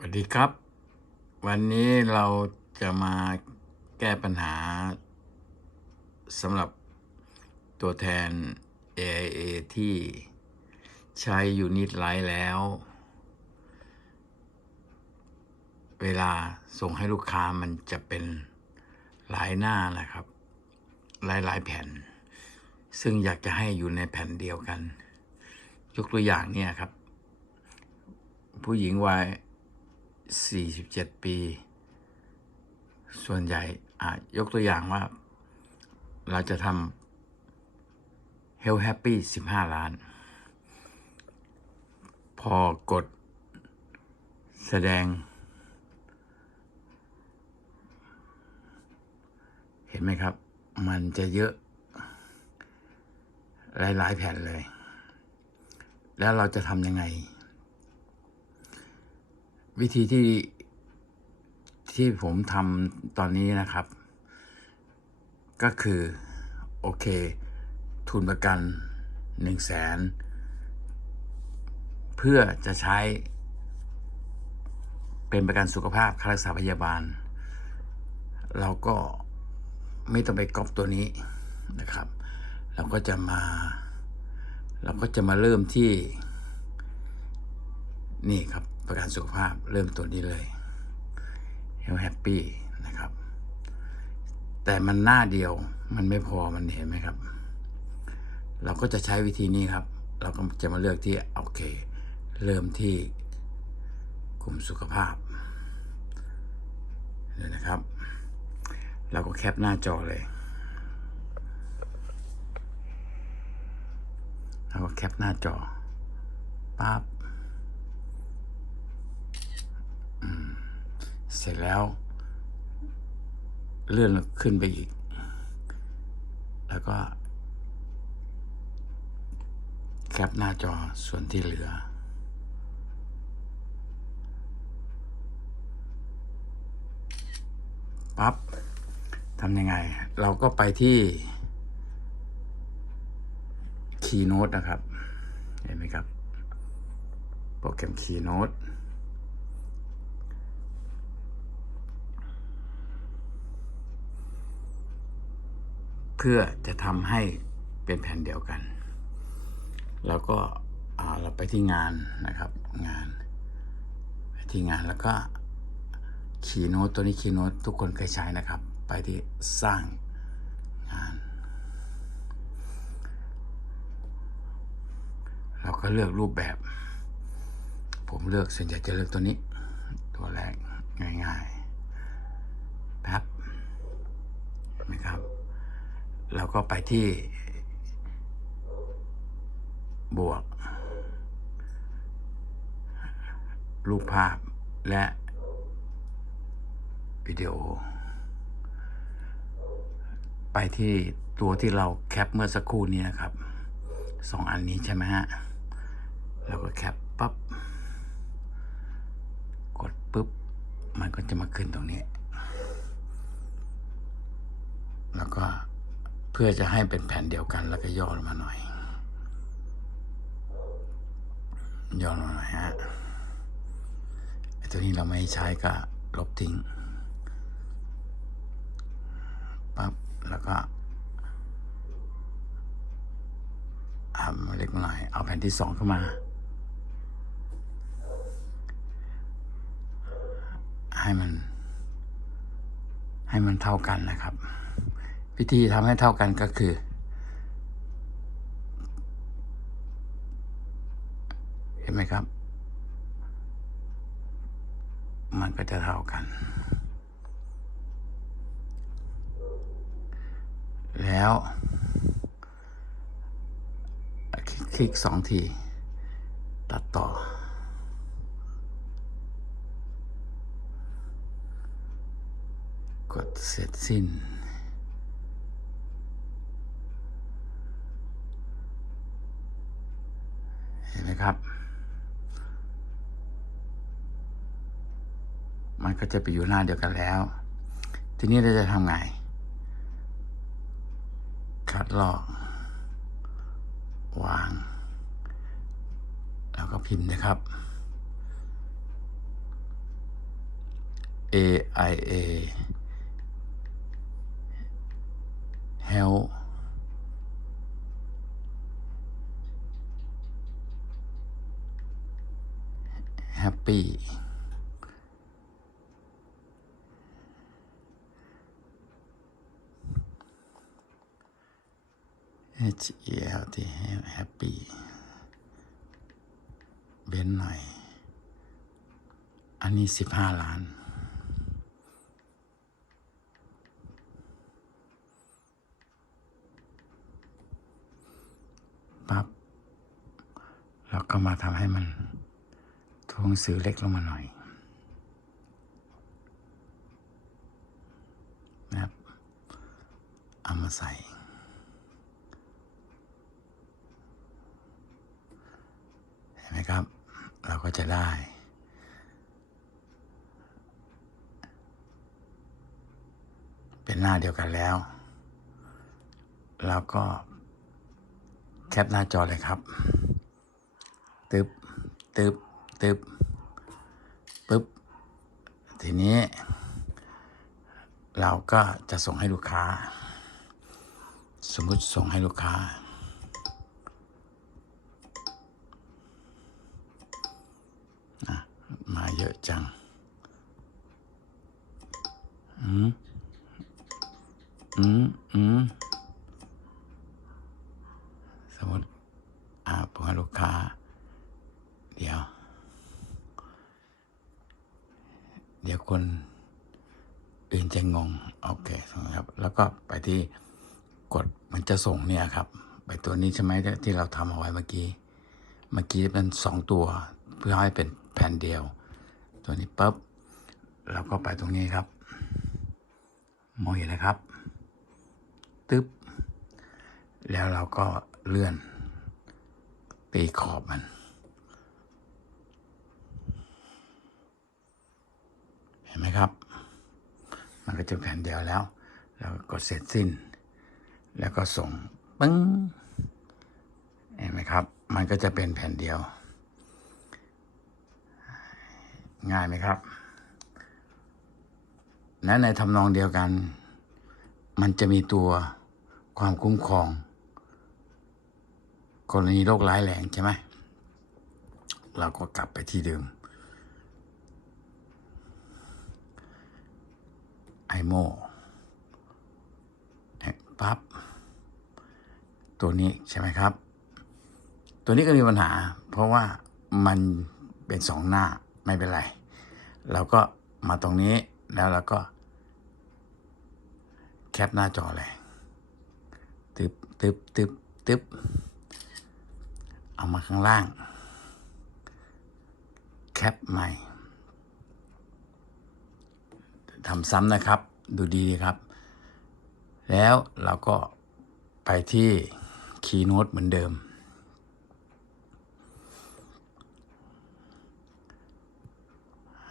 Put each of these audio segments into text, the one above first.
สวัสดีครับ วันนี้เราจะมาแก้ปัญหาสำหรับตัวแทน AIA ที่ใช้ยูนิตไลท์แล้ว เวลาส่งให้ลูกค้ามันจะเป็นหลายหน้านะครับ หลายๆแผ่น ซึ่งอยากจะให้อยู่ในแผ่นเดียวกัน ยกตัวอย่างเนี่ยครับ ผู้หญิงวัย 47 ปี ส่วนใหญ่อะยกตัวอย่างว่า เราจะทำ Health Happy 15 ล้าน พอกดแสดง เห็นไหมครับ มันจะเยอะหลาย ๆ แผ่นเลย แล้วเราจะทำยังไง วิธีที่ที่ผมทำตอนนี้นะครับ ก็คือ โอเค ทุนประกันหนึ่งแสนเพื่อจะใช้ เป็นประกันสุขภาพค่ารักษาพยาบาล เราก็ไม่ต้องไปก๊อปตัวนี้นะครับ เราก็จะมา เราก็จะมาเริ่มที่ นี่ครับ ประกันสุขภาพเริ่มตัวนี้เลย Health Happy นะครับ แต่มันหน้าเดียวมันไม่พอมันเห็นไหมครับ เราก็จะใช้วิธีนี้ครับ เราก็จะมาเลือกที่โอเค เริ่มที่กลุ่มสุขภาพเดี๋ยนะครับ เราก็แคปหน้าจอเลยเราก็แคปหน้าจอปั๊บ เส ร็จแล้ว เลื่อนขึ้นไปอีก แล้วก็ แคปหน้าจอส่วนที่เหลือ ปั๊บทำยังไง เราก็ไปที่ Keynote นะครับ เห็นไหมครับ โปรแกรม Keynote เพื่อจะทำให้เป็นแผ่นเดียวกัน แล้วก็เราไปที่งานนะครับงานไปที่งานแล้วก็คีโนตตัวนี้คีโนตทุกคนเคยใช้นะครับ ไปที่สร้างงาน เราก็เลือกรูปแบบ ผมเลือกส่วนใหญ่จะเลือกตัวนี้ ตัวแรกง่ายๆแป๊บนไหมครับ เราก็ไปที่ บวก รูปภาพและวิดีโอ ไปที่ตัวที่เราแคปเมื่อสักครู่นี้นะครับสองอันนี้ใช่ไหมฮะเราก็แคปปั๊บกดปุ๊บ มันก็จะมาขึ้นตรงนี้ แล้วก็ พื่อจะให้เป็นแผ่นเดียวกันแล้วก็ย่อลงมาหน่อย ย่อลงมาหน่อยฮะไอ้ตัวนี้เราไม่ใช้ก็ลบทิ้งปั๊บแล้วก็ทำเล็กหน่อยเอาแผ่นที่สองเข้ามาให้มันให้มันเท่ากันนะครับ วิธีทำให้เท่ากันก็คือ เห็นไหมครับ มันก็จะเท่ากัน แล้ว คลิกสองที ตัดต่อกดเสร็จสิ้น เห็นไหมครับ มัน ก็จะไปอยู่หน้าเดียวกันแล้ว ทีนี้เราจะทำไง คัดลอก วาง แล้วก็พิมพ์นะครับ AIA Health Happy H E L T Happy เว้นหน่อย อันนี้สิบห้าล้าน ปั๊บแล้วก็มาทำให้มันตัวงสือเล็กลงมาหน่อยนะครับเอามาใส่ ห็นไหมครับ เราก็จะได้ เป็นหน้าเดียวกันแล้ว แล้วก็แคปหน้าจอเลยครับตึบตึบตึบปึ๊บ ทีนี้ เราก็จะส่งให้ลูกค้า สมมุติส่งให้ลูกค้า มา เยอะจังอืมอืมอืมสมมติอ่าผมให้ลูกค้า เดี๋ยว เดี๋ยวคนอื่นจะงง โอเคครับ แล้วก็ไปที่กดมันจะส่งเนี่ยครับ ไปตัวนี้ใช่ไหมที่เราทำเอาไว้เมื่อกี้ เมื่อกี้เป็นสองตัว เพื่อให้เป็นแผ่นเดียว ตัวนี้ปั๊บเราก็ไปตรงนี้ครับ มองเห็นนะครับ ตึ๊บ แล้วเราก็เลื่อน ตีขอบมัน เห็นไหมครับ มันก็จะแผ่นเดียวแล้วแล้วก็กดเสร็จสิ้น แล้วก็ส่งปึ้งเห็นไหมครับ มันก็จะเป็นแผ่นเดียว ง่ายไหมครับ และในทำนองเดียวกัน มันจะมีตัวความคุ้มครอง กรณีโรคร้ายแรงใช่ไหม เราก็กลับไปที่เดิม ไอโมปั๊บ ตัวนี้ใช่ไหมครับ ตัวนี้ก็มีปัญหา เพราะว่ามันเป็นสองหน้า ไม่เป็นไรเราก็มาตรงนี้แล้วเราก็แคปหน้าจอเลยตึบตึบตึบตึบเอามาข้างล่าง แคปใหม่ทำซ้ำนะครับ ดูดีๆครับ แล้วเราก็ไปที่คีย์โน้ตเหมือนเดิม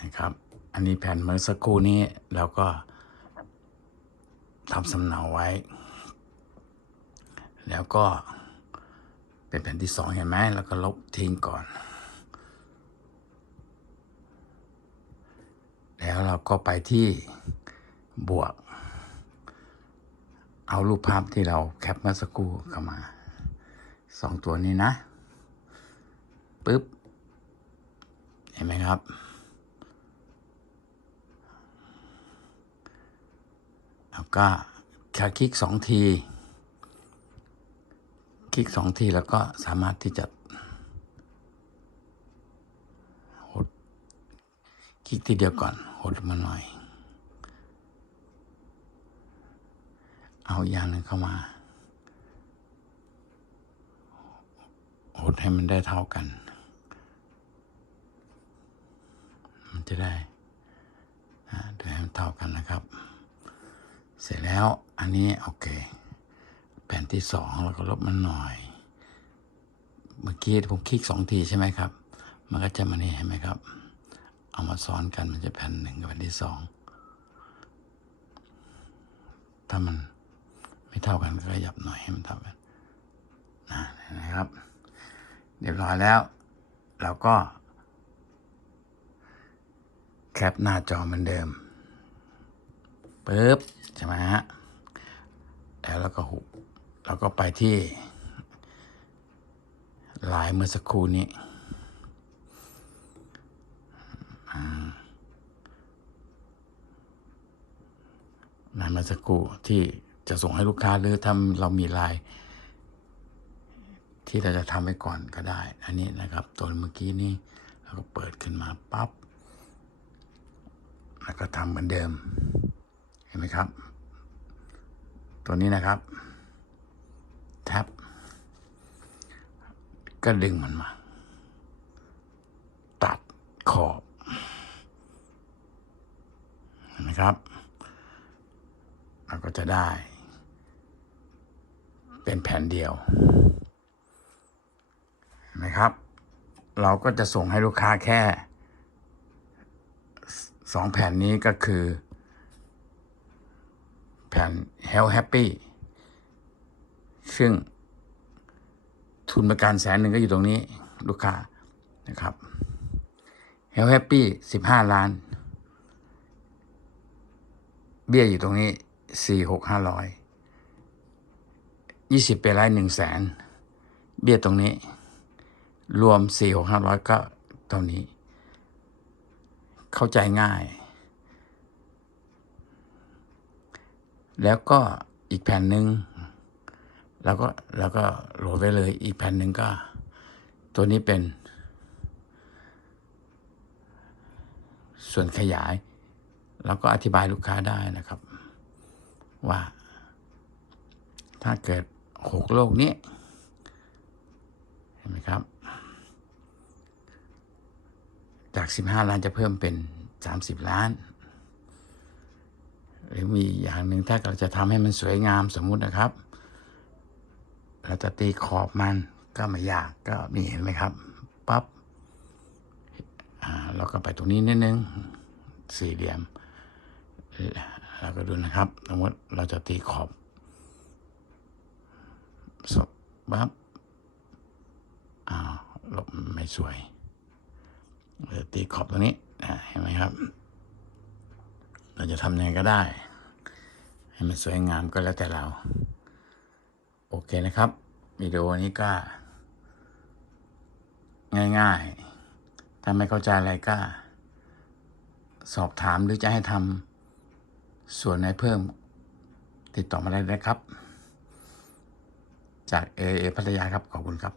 นะครับ อันนี้แผ่นเมื่อสักครู่นี้เราก็ทำสำเนาไว้ แล้วก็เป็นแผ่นที่สองเห็นไหมแล้วก็ลบทิ้งก่อน แล้วเราก็ไปที่บวก เอารูปภาพที่เราแคปเมื่อสักครู่เข้ามาสองตัวนี้นะปึ๊บ เห็นไหมครับ แล้วก็แค่คลิกสองที คลิกสองทีแล้วก็สามารถที่จะหดคลิกทีเดียวก่อนหดมาหน่อย เอาอย่างหนึ่งเข้ามาหดให้มันได้เท่ากัน มันจะได้ได้ให้มันเท่ากันนะครับ เสร็จแล้วอันนี้โอเค แผ่นที่สองเราก็ลบมันหน่อย เมื่อกี้ผมคลิกสองทีใช่ไหมครับ มันก็จะมานี่เห็นไหมครับ เอามาซ้อนกันมันจะแผ่นหนึ่งกับแผ่นที่สองถ้ามันไม่เท่ากันก็ขยับหน่อยให้มันเท่ากันนะนะครับ เรียบร้อยแล้วเราก็แคปหน้าจอเหมือนเดิม ปึ๊บใช่ไหมฮะแล้วเราก็หุบแล้วก็ไปที่ลายเมื่อสักครู่นี้ลายเมื่อสักครู่ที่จะส่งให้ลูกค้าหรือถ้าเรามีลาย ที่เราจะทำไว้ก่อนก็ได้ อันนี้นะครับ ตัวเมื่อกี้นี้เราก็เปิดขึ้นมาปั๊บแล้วก็ทำเหมือนเดิม นไหมครับ ตัวนี้นะครับแท็บก็ดึงมันมา ตัดขอบเห็นไหมครับ เราก็จะได้ เป็นแผ่นเดียวเห็นไหมครับ เราก็จะส่งให้ลูกค้าแค่สองแผ่นนี้ก็คือ แผ่น Health Happy ซึ่งทุนประกันแสนหนึ่งก็อยู่ตรงนี้ลูกค้านะครับ Health Happy สิบห้าล้าน เบี้ยอยู่ตรงนี้สี่หกห้าร้อยยี่สิบเป็นไรหนึ่งแสนเบี้ยตรงนี้ รวมสี่หกห้าร้อยก็เท่านี้ เข้าใจง่าย แล้วก็อีกแผ่นหนึ่งแล้วก็แล้วก็โหลดไว้เลย อีกแผ่นหนึ่งก็ ตัวนี้เป็น ส่วนขยาย แล้วก็อธิบายลูกค้าได้นะครับ ว่า ถ้าเกิดหกโลกนี้ เห็นไหมครับ จาก 15 ล้านจะเพิ่มเป็น 30 ล้าน หรือมีอย่างหนึ่งถ้าเราจะทำให้มันสวยงามสมมุตินะครับ เราจะตีขอบมันก็ไม่ยากก็นี่เห็นไหมครับปับ๊บอ่าเราก็ไปตรงนี้นิดนึงสี่เหลี่ยมเราก็ดูนะครับสมมติเราจะตีขอบศพปั๊บอ้าวลบไม่สวยเราตีขอบตรงนี้เห็นไหมครับ เราจะทำยังไงก็ได้ ให้มันสวยงามก็แล้วแต่เรา โอเคนะครับวิดีโอนี้ก็ ง่ายๆ ถ้าไม่เข้าใจอะไรก็ สอบถามหรือจะให้ทำส่วนไหนเพิ่ม ติดต่อมาได้นะครับ จากเอเอพัทยาครับ ขอบคุณครับ